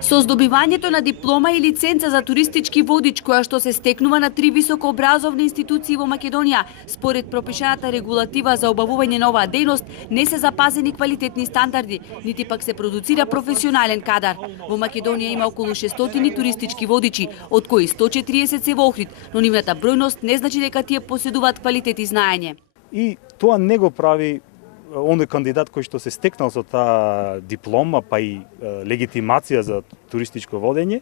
Со здобивањето на диплома и лиценца за туристички водич, која што се стекнува на 3 високообразовни институции во Македонија, според пропишаната регулатива за обавување на оваа дејност, не се запазени квалитетни стандарди, нити пак се продуцира професионален кадар. Во Македонија има околу 600 туристички водичи, од кои 140 се во Охрид, но нивната бројност не значи дека тие поседуваат квалитет и знаење. И тоа не го прави оној кандидат кој што се стекнал со таа диплома, па и легитимација за туристичко водење,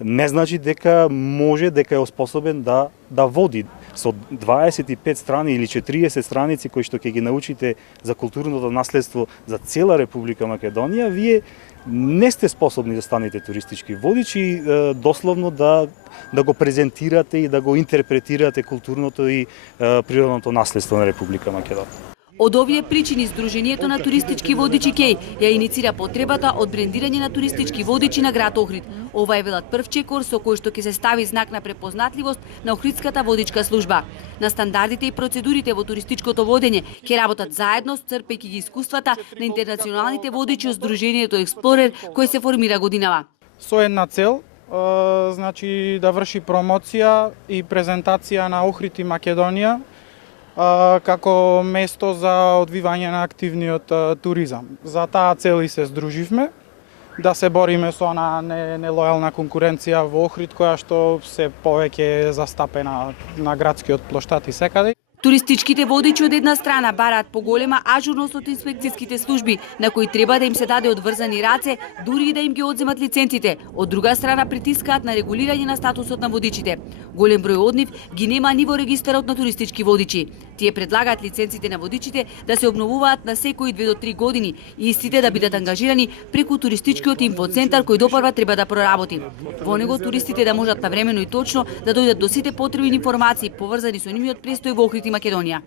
не значи дека може, дека е способен да води. Со 25 страни или 40 страници кои што ќе ги научите за културното наследство за цела Република Македонија, вие не сте способни да станете туристички водичи и дословно да го презентирате и да го интерпретирате културното и природното наследство на Република Македонија. Од овие причини Сдруженијето на туристички водичи КЕј ја иницира потребата од брендирање на туристички водичи на град Охрид. Ова е велат прв чекор со кој што ќе се стави знак на препознатливост на Охридската водичка служба. На стандардите и процедурите во туристичкото водење ќе работат заедно, црпејќи ги искуствата на интернационалните водичи од Сдруженијето Експлорер кој се формира годинава. Со една цел, значи да врши промоција и презентација на Охрид и Македонија како место за одвивање на активниот туризам. За таа цел и се здруживме, да се бориме со она нелојална конкуренција во Охрид, која што се повеќе застапена на градскиот плоштад и секаде. Туристичките водичи од една страна бараат поголема ажурност од инспекцијските служби, на кои треба да им се даде одврзани раце, дури и да им ги одземат лиценците. Од друга страна притискаат на регулирање на статусот на водичите. Голем број од нив ги нема ни во регистарот на туристички водичи. Тие предлагаат лиценците на водичите да се обновуваат на секои 2 до 3 години и истите да бидат ангажирани преку туристичкиот инфоцентар кој допрва треба да проработи. Во него туристите да можат навремено и точно да дојдат до сите потребни информации поврзани со нивниот престој во Охрид и Македонија.